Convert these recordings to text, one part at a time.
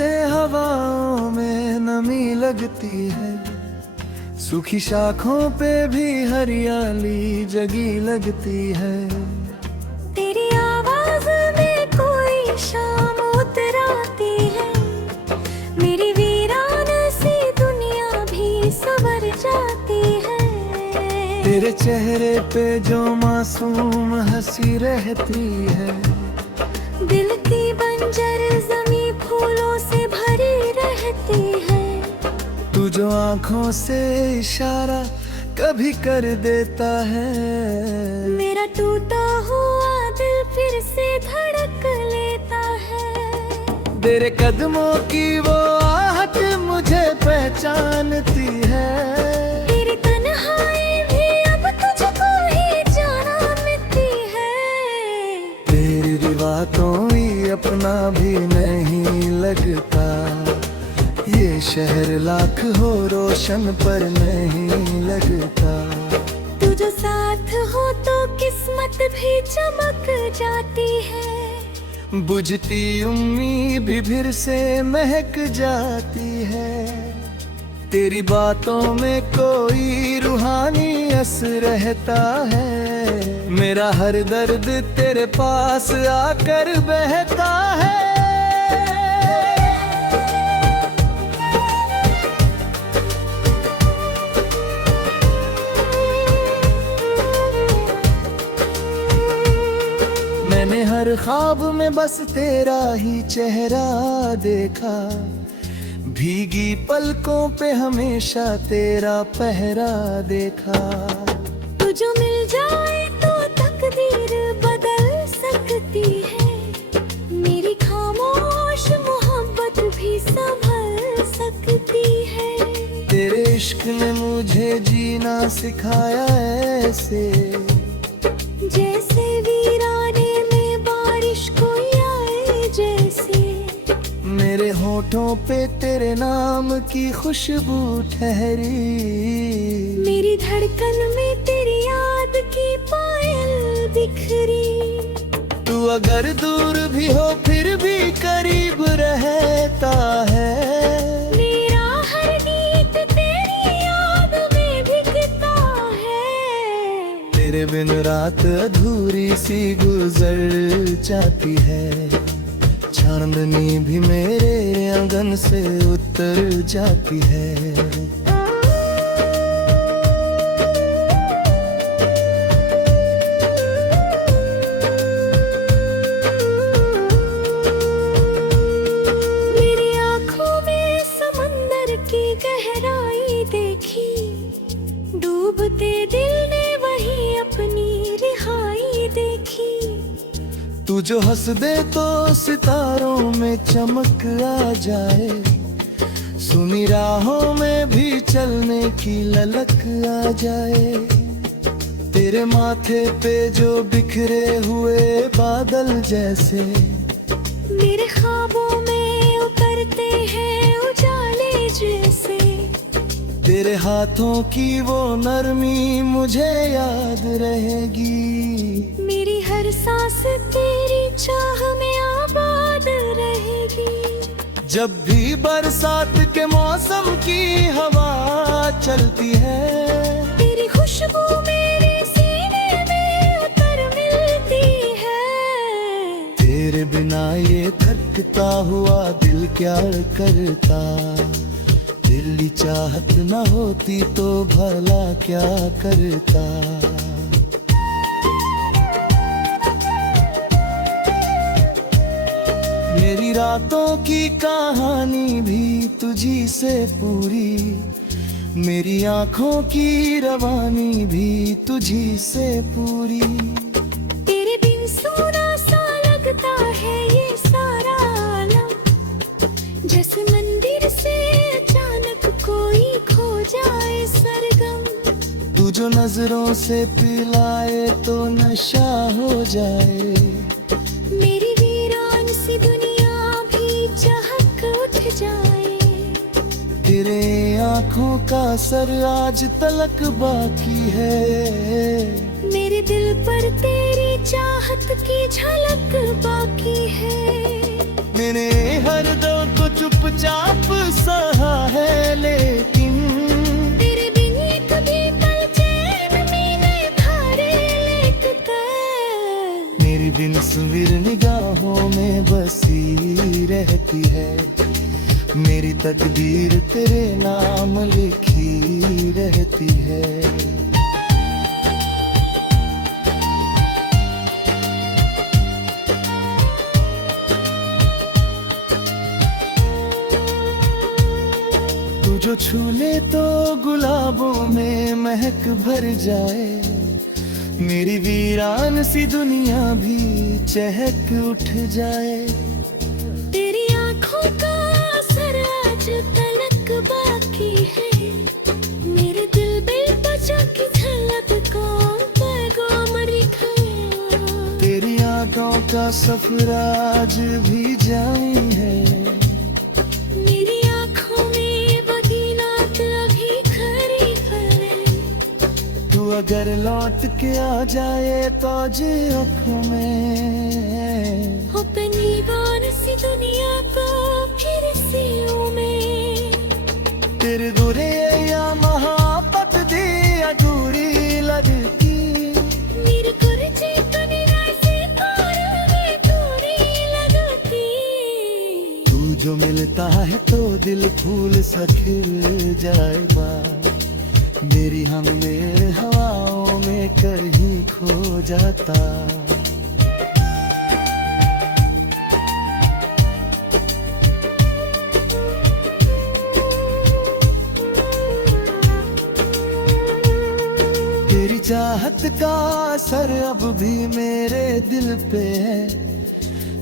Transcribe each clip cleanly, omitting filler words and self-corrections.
से हवाओं में नमी लगती है, सूखी शाखों पे भी हरियाली जगी लगती है। तेरी आवाज में कोई शाम उतर आती है, मेरी वीरान सी दुनिया भी संवर जाती है। तेरे चेहरे पे जो मासूम हंसी रहती है, दिल की बंजर जमी फूलों से भरी रहती है। तू जो आँखों से इशारा कभी कर देता है, मेरा टूटा हुआ दिल फिर से धड़क लेता है। तेरे कदमों की वो आहट मुझे पहचानती है, तेरी तन्हाई भी अब तुझको ही जानती है। तेरी बातों ही अपना भी नहीं लगता, ये शहर लाख हो रोशन पर नहीं लगता। तू जो साथ हो तो किस्मत भी चमक जाती है, बुझती उम्मीद भी फिर से महक जाती है। तेरी बातों में कोई रूहानी असर रहता है, मेरा हर दर्द तेरे पास आकर बहता है। मैंने हर ख्वाब में बस तेरा ही चेहरा देखा, भीगी पलकों पे हमेशा तेरा पहरा देखा। तू जो मिल जाए तो तकदीर बदल सकती है, मेरी खामोश मोहब्बत भी संभल सकती है। तेरे इश्क ने मुझे जीना सिखाया ऐसे, जैसे वीराने में बारिश कोई आए जैसे। मेरे होठों पे तेरे नाम की खुशबू ठहरी, मेरी धड़कन में तेरी याद की पायल बिखरी। तू अगर दूर भी हो फिर भी करीब रहता है, मेरा हर गीत तेरी याद में बिकता है। तेरे बिन रात अधूरी सी गुजर जाती है, चांदनी भी मेरे आंगन से उतर जाती है। मेरी आँखों में समंदर की गहराई देखी, डूबते दिल ने वही अपनी रिहाई देखी। तू जो हंस दे तो सितारों में चमक आ जाए, सुनी राहों में भी चलने की ललक आ जाए। तेरे माथे पे जो बिखरे हुए बादल जैसे, मेरे ख्वाबों में उतरते हैं उजाले जैसे। तेरे हाथों की वो नरमी मुझे याद रहेगी, मेरी हर सांस तेरी चाह में आबाद रहेगी। जब भी बरसात के मौसम की हवा चलती है, तेरी खुशबू मेरे सीने में उतर मिलती है। तेरे बिना ये थकता हुआ दिल क्या करता, दिल्ली चाहत न होती तो भला क्या करता। मेरी रातों की कहानी भी तुझी से पूरी, मेरी आँखों की रवानी भी तुझी से पूरी। तेरे बिन सूना सा लगता है ये सारा आलम, जैसे मंदिर से अचानक कोई खो जाए सरगम। तू जो नजरों से पिलाए तो नशा हो जाए, मेरी वीरान सी दुनिया भी चहक उठ जाए। तेरे आँखों का असर आज तलक बाकी है, मेरे दिल पर तेरी चाहत की झलक बाकी है। मैंने हर दर्द को चुपचाप सहा है, लेकिन तेरे बिन ये कभी पल चैन मैंने थारे लेकर मेरी बिन सुमिर निगाहों में बसी रहती है, मेरी तकदीर तेरे नाम लिखी रहती है। तू जो छू ले तो गुलाबों में महक भर जाए, मेरी वीरान सी दुनिया भी चहक उठ जाए। तेरी आंखों का असर आज तलक बाकी है, मेरे दिल बेपचा की झलक को पैगाम लिखा। तेरी आंखों का सफर आज भी जारी है, मेरी आंखों में बदीनात अभी खरी है। तू अगर लौट के आ जाए तो जे आँखों में अपनी बान सी दुनिया को फिर से में तेरे गुरे या महापत दी अधूरी लगती। मेरे गुरजे कने से पार में दूरी लगती। तू जो मिलता है तो दिल फूल सा खिल जाएगा, मेरी हमने हवाओं में कर ही खो जाता। तेरी चाहत का असर अब भी मेरे दिल पे है,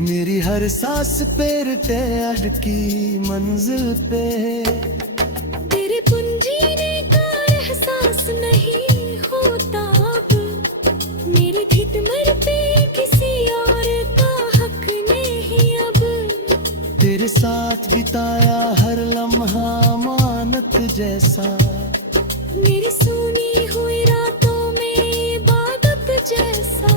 मेरी हर सांस पे अटकी मंजिल पे है। तेरे पुंजीने का एहसास नहीं होता अब, मेरी ठिठुर पे किसी और का हक नहीं अब। तेरे साथ बिताया हर लम्हा मानत जैसा, मेरी सुनी हुई रातों में इबादत जैसा।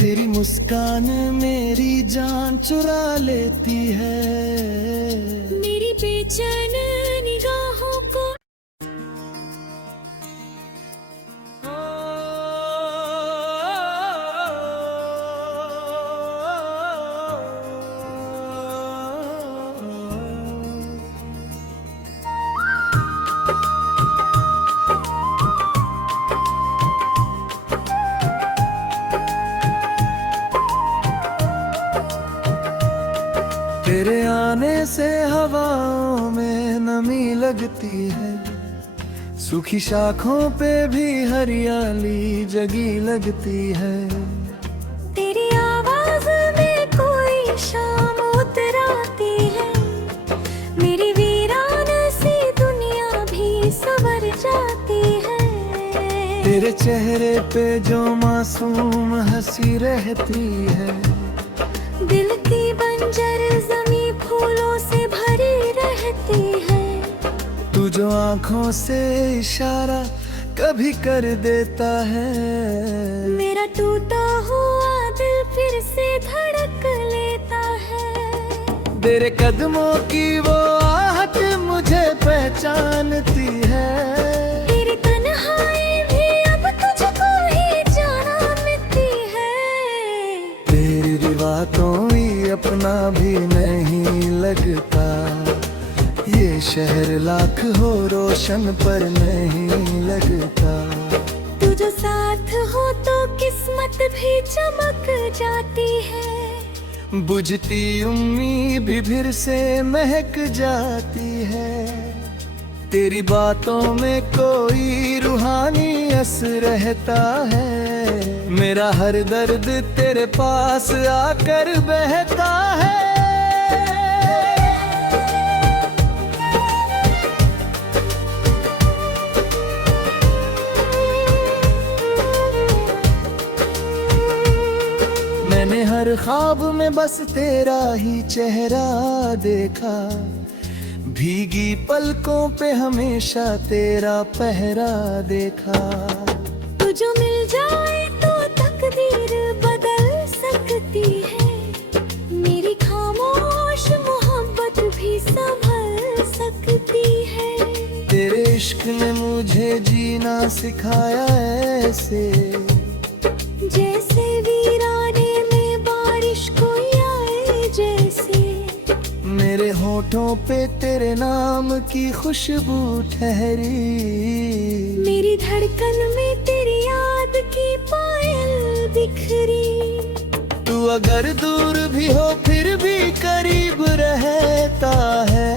तेरी मुस्कान मेरी जान चुरा लेती है, मेरी बेचैन निगाहों को तेरे आने से हवाओं में नमी लगती है, सूखी शाखों पे भी हरियाली जगी लगती है। तेरी आवाज में कोई शाम उतर आती है, मेरी वीरान सी दुनिया भी संवर जाती है। तेरे चेहरे पे जो मासूम हंसी रहती है, दिल की बंजर जमी फूलों से भरी रहती है। तू जो आंखों से इशारा कभी कर देता है, मेरा टूटा हुआ दिल फिर से धड़क लेता है। तेरे कदमों की वो आहट मुझे पहचानती है, तेरी तन्हाई भी अब तुझको ही जानती है। तेरी रिवातों ही अपना भी नहीं लगता, ये शहर लाख हो रोशन पर नहीं लगता। तू जो साथ हो तो किस्मत भी चमक जाती है, बुझती उम्मीद भी फिर से महक जाती है। तेरी बातों में कोई रूहानी असर रहता है, मेरा हर दर्द तेरे पास आकर बहता है। मैंने हर ख्वाब में बस तेरा ही चेहरा देखा, भीगी पलकों पे हमेशा तेरा पहरा देखा। तू जो मिल जाए तो तकदीर बदल सकती है, मेरी खाम मुझे जीना सिखाया ऐसे, जैसे वीराने में बारिश कोई आए जैसे। मेरे होठों पे तेरे नाम की खुशबू ठहरी, मेरी धड़कन में तेरी याद की पायल बिखरी। तू अगर दूर भी हो फिर भी करीब रहता है,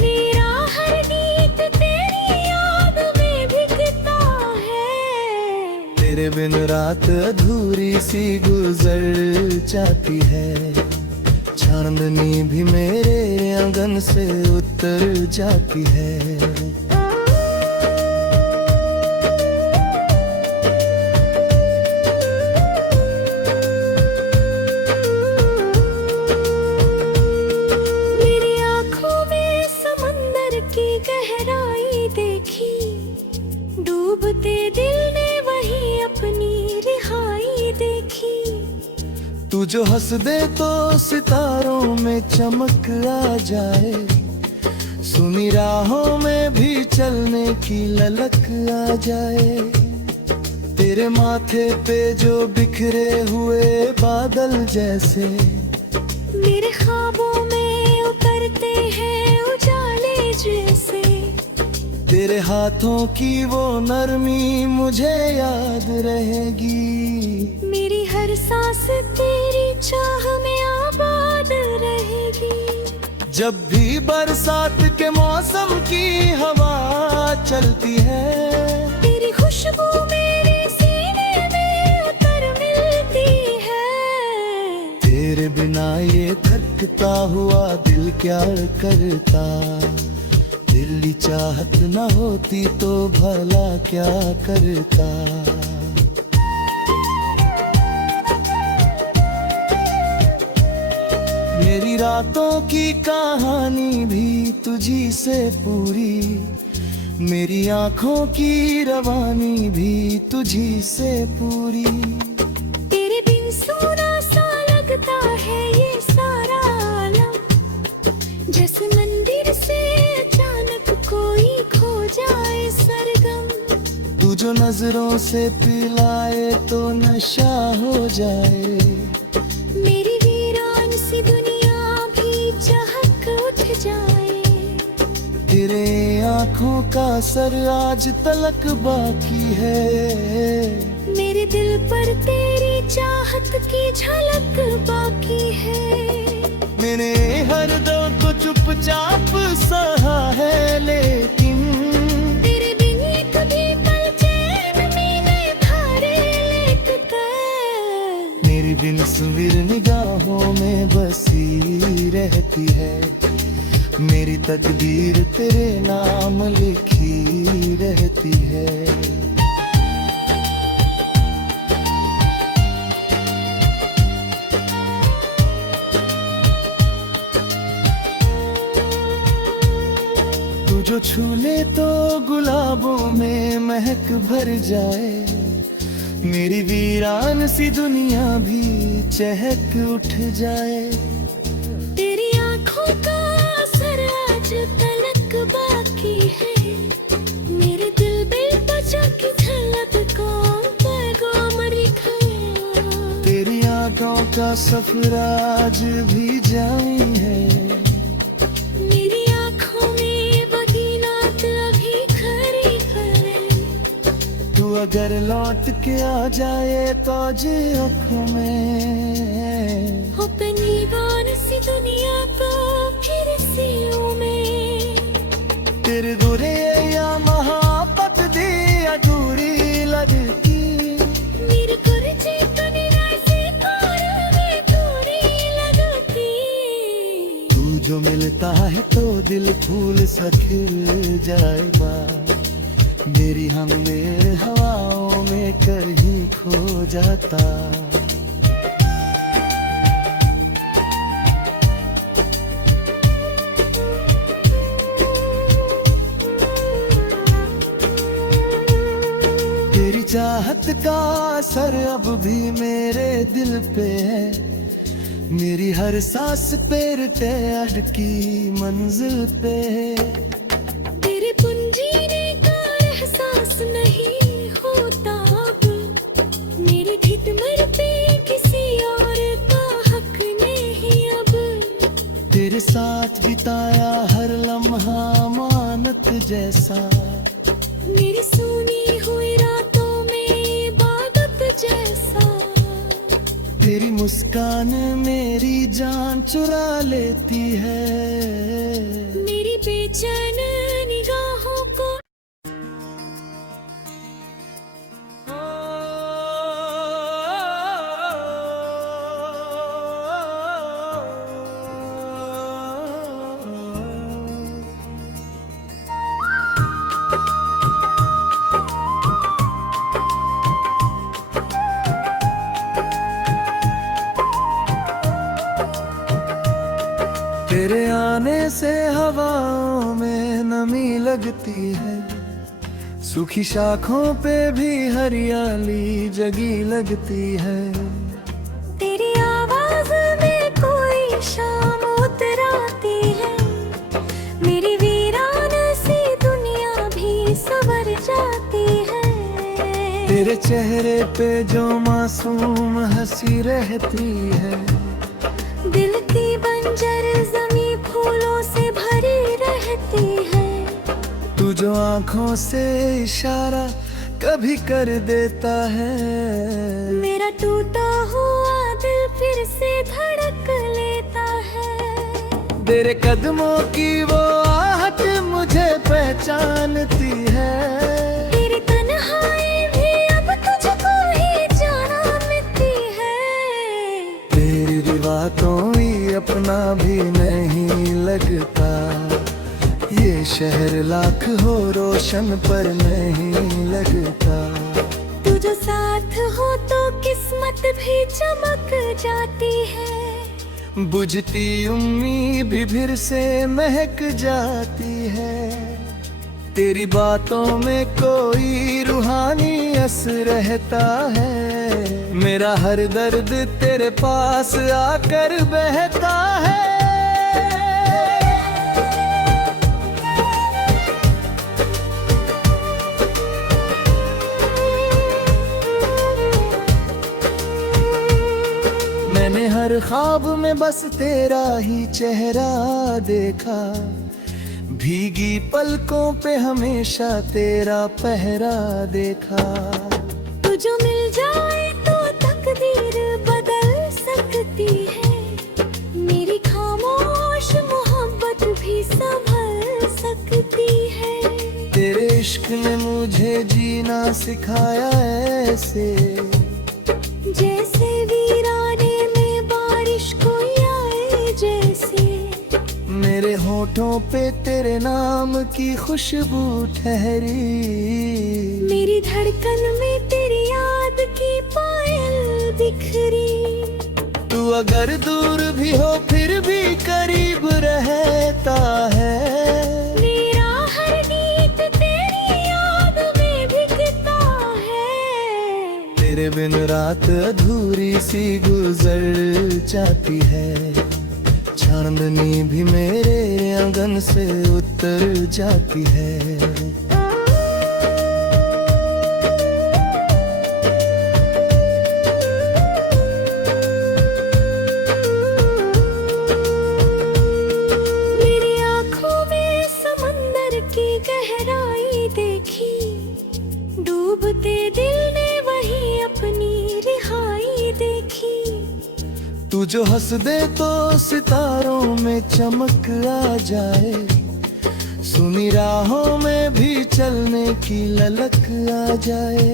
मेरा हर गीत तेरी याद में बिकता है। तेरे बिन रात अधूरी सी गुजर जाती है, चांदनी भी मेरे आंगन से उतर जाती है। मेरी आँखों में समंदर की गहराई देखी, डूबते दिल ने वही अपनी रिहाई देखी। तू जो हंस दे तो सितारों में चमक आ जाए, सुनी राहों में भी चलने की ललक आ जाए। तेरे माथे पे जो बिखरे हुए बादल जैसे, मेरे ख्वाबों में उतरते हैं उजाले जैसे। तेरे हाथों की वो नरमी मुझे याद रहेगी, मेरी हर सांस तेरी चाह में आबाद रहेगी। जब भी बरसात के मौसम की हवा चलती है, तेरी खुशबू मेरे सीने में उतर मिलती है। तेरे बिना ये थकता हुआ दिल क्या करता, दिल्ली चाहत न होती तो भला क्या करता। मेरी रातों की कहानी भी तुझी से पूरी, मेरी आंखों की रवानी भी तुझी से पूरी। तेरे बिन सूना सा लगता है ये सारा आलम, जैसे मंदिर से अचानक कोई खो जाए सरगम। तू जो नजरों से पिलाए तो नशा हो जाए, मेरी वीरान सी दुनिया भी चहक उठ जाए। तेरे आंखों का असर आज तलक बाकी है, मेरे दिल पर तेरी चाहत की झलक बाकी है। मैंने हर दम को चुपचाप सहा है, लेकिन तेरे बिन एक भी पल चैन में न धारे लेट कर। मेरी बिन सुवीर निगाहों में बसी रहती है, मेरी तकदीर तेरे नाम लिखी रहती है। तू जो छू ले तो गुलाबों में महक भर जाए, मेरी वीरान सी दुनिया भी चहक उठ जाए। तेरी आँखों का असर आज तलक बाकी है, मेरे दिल बेपचा की झलक कौन पैगाम लिखाया। तेरी आंखों का सफर आज भी जारी है, मेरी आँखों में बदीनात अभी खरी है। तू अगर लौट के आ जाए तो जे आँखों में अपनी बान सी दुनिया को फिर सियों में। तेरे बुरे या महापत दी अधूरी लगती, मेरे गुरजे तो निराशे कार में दूरी लगती। तू जो मिलता है तो दिल फूल सा खिल जाएगा, मेरी हमने हवाओं में कर ही खो जाता। तेरी चाहत का असर अब भी मेरे दिल पे है, मेरी हर सांस पे रिटायर्ड की मंजिल पे है। तेरे पुंजीने का रह जैसा। मेरी सोनी हुई रातों में इबादत जैसा। तेरी मुस्कान मेरी जान चुरा लेती है। मेरी बेचैन निगाहों को तेरे आने से हवाओं में नमी लगती है। सूखी शाखों पे भी हरियाली जगी लगती है। तेरी आवाज में कोई शाम उतर आती है। मेरी वीरान सी दुनिया भी संवर जाती है। तेरे चेहरे पे जो मासूम हंसी रहती है। दिल की बंजर जमी फूलों से भरी रहती है। तू जो आंखों से इशारा कभी कर देता है। मेरा टूटा हुआ दिल फिर से धड़क लेता है। तेरे कदमों की वो आहट मुझे पहचानती है। तेरी तन्हाई भी अब तुझको ही जानती है। तेरी रिवा कोई अपना भी नहीं लगता। ये शहर लाख हो रोशन पर नहीं लगता। तू जो साथ हो तो किस्मत भी चमक जाती है। बुझती उम्मीद भी फिर से महक जाती है। तेरी बातों में कोई रूहानी असर रहता है। मेरा हर दर्द तेरे पास आकर बहता है। मैंने हर ख्वाब में बस तेरा ही चेहरा देखा। भीगी पलकों पे हमेशा तेरा पहरा देखा। तू जो मिल जाए तो तकदीर बदल सकती है। मेरी खामोश मोहब्बत भी संभल सकती है। तेरे इश्क ने मुझे जीना सिखाया ऐसे। जैसे वीराने में बारिश कोई आए जैसे। मेरे होठों पे तेरे नाम की खुशबू ठहरी। मेरी धड़कन में तेरी याद की पायल बिखरी। तू अगर दूर भी हो फिर भी करीब रहता है। मेरा हर गीत तेरी याद में बिकता है। तेरे बिन रात अधूरी सी गुजर जाती है। चांदनी भी मेरे आंगन से उतर जाती है। मेरी आंखों में समंदर की गहराई देखी। डूबते दिल ने वही अपनी रिहाई देखी। तू जो हंस दे तो सितारों में चमक आ जाए। सुनी राहों में भी चलने की ललक आ जाए।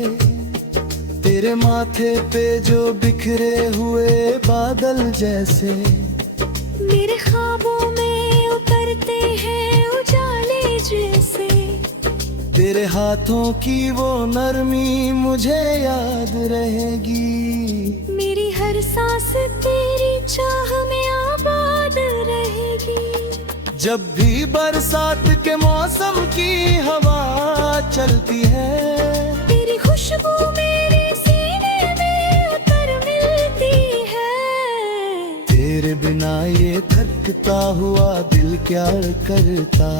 तेरे माथे पे जो बिखरे हुए बादल जैसे। मेरे ख्वाबों में उतरते हैं उजाले जैसे। तेरे हाथों की वो नरमी मुझे याद रहेगी। मेरी हर सांस तेरी चाह में आबाद रहेगी। जब भी बरसात के मौसम की हवा चलती है। तेरी खुशबू मेरे सीने में उतर मिलती है। तेरे बिना ये थकता हुआ दिल क्या करता।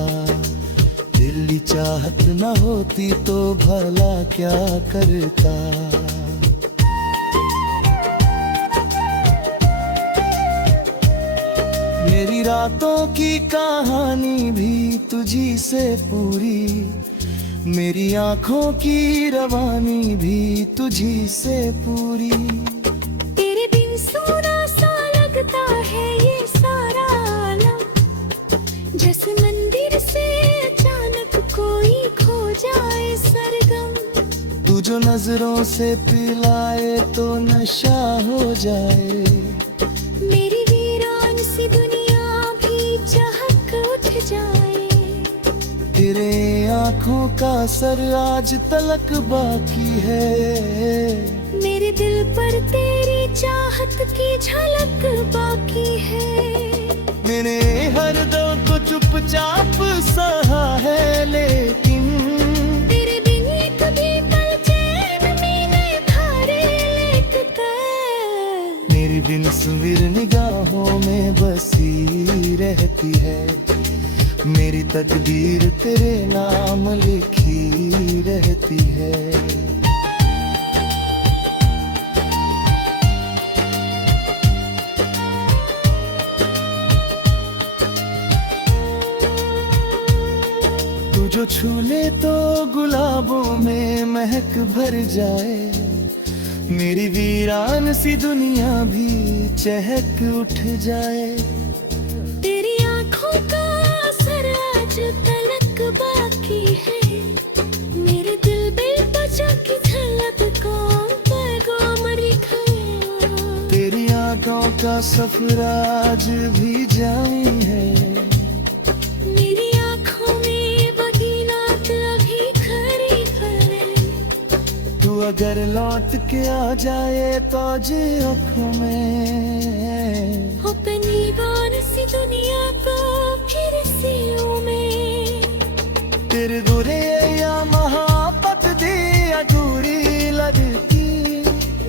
दिल की चाहत न होती तो भला क्या करता। मेरी रातों की कहानी भी तुझी से पूरी, मेरी आंखों की रवानी भी तुझी से पूरी। तेरे बिन सूना सा लगता है ये सारा आलम, जैसे मंदिर से अचानक कोई खो जाए सरगम। तू जो नजरों से पिलाए तो नशा हो जाए, मेरी वीरान सी दुनिया भी चहक उठ जाए। तेरे आंखों का असर आज तलक बाकी है, मेरे दिल पर तेरी चाहत की झलक बाकी है। मैंने हर दम को चुपचाप सहा है, लेकिन तेरे बिन एक भी पल चैन मिले थारे लिख कर। मेरी बिन सुमिर निगाहों में बसी रहती है, मेरी तकदीर तेरे नाम लिखी रहती है। तू जो छू ले तो गुलाबों में महक भर जाए, मेरी वीरान सी दुनिया भी चहक उठ जाए। तेरी आंखों का असर आज तलक बाकी है, मेरे दिल बेपचा की झलक को पैगाम लिखा। तेरी आंखों का सफर आज भी जारी है, मेरी आंखों में बदीनात अभी खरी खरे। तू अगर लौट के आ जाए तो जे आँखों में अपनी बान सी दुनिया को फिर से में। तेरे बुरे या महापत दी अधूरी लगती,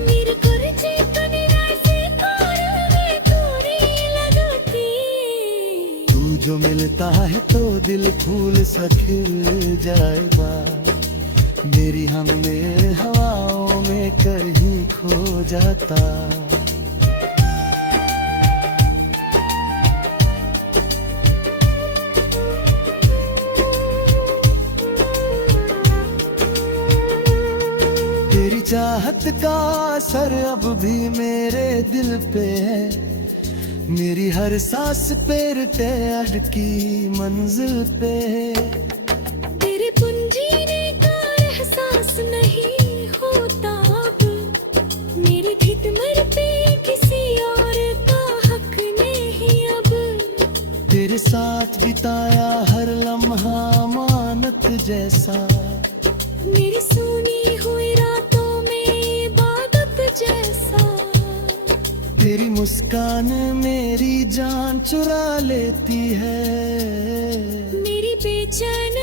मेरे गुरजे तो निराशे कारवे दूरी लगती। तू जो मिलता है तो दिल फूल सा खिल जाएगा, मेरी हमने हवाओं में कहीं खो जाता। तेरी चाहत का असर अब भी मेरे दिल पे है, मेरी हर सांस पे टैड की मंजिल पे है। तेरे पुंजीने का एहसास नहीं होता अब, मेरी ठिठमर पे किसी और का हक नहीं अब। तेरे साथ बिताया हर लम्हा अमानत जैसा, मेरी सुनी हुई रातों में इबादत जैसा। तेरी मुस्कान मेरी जान चुरा लेती है, मेरी बेचैन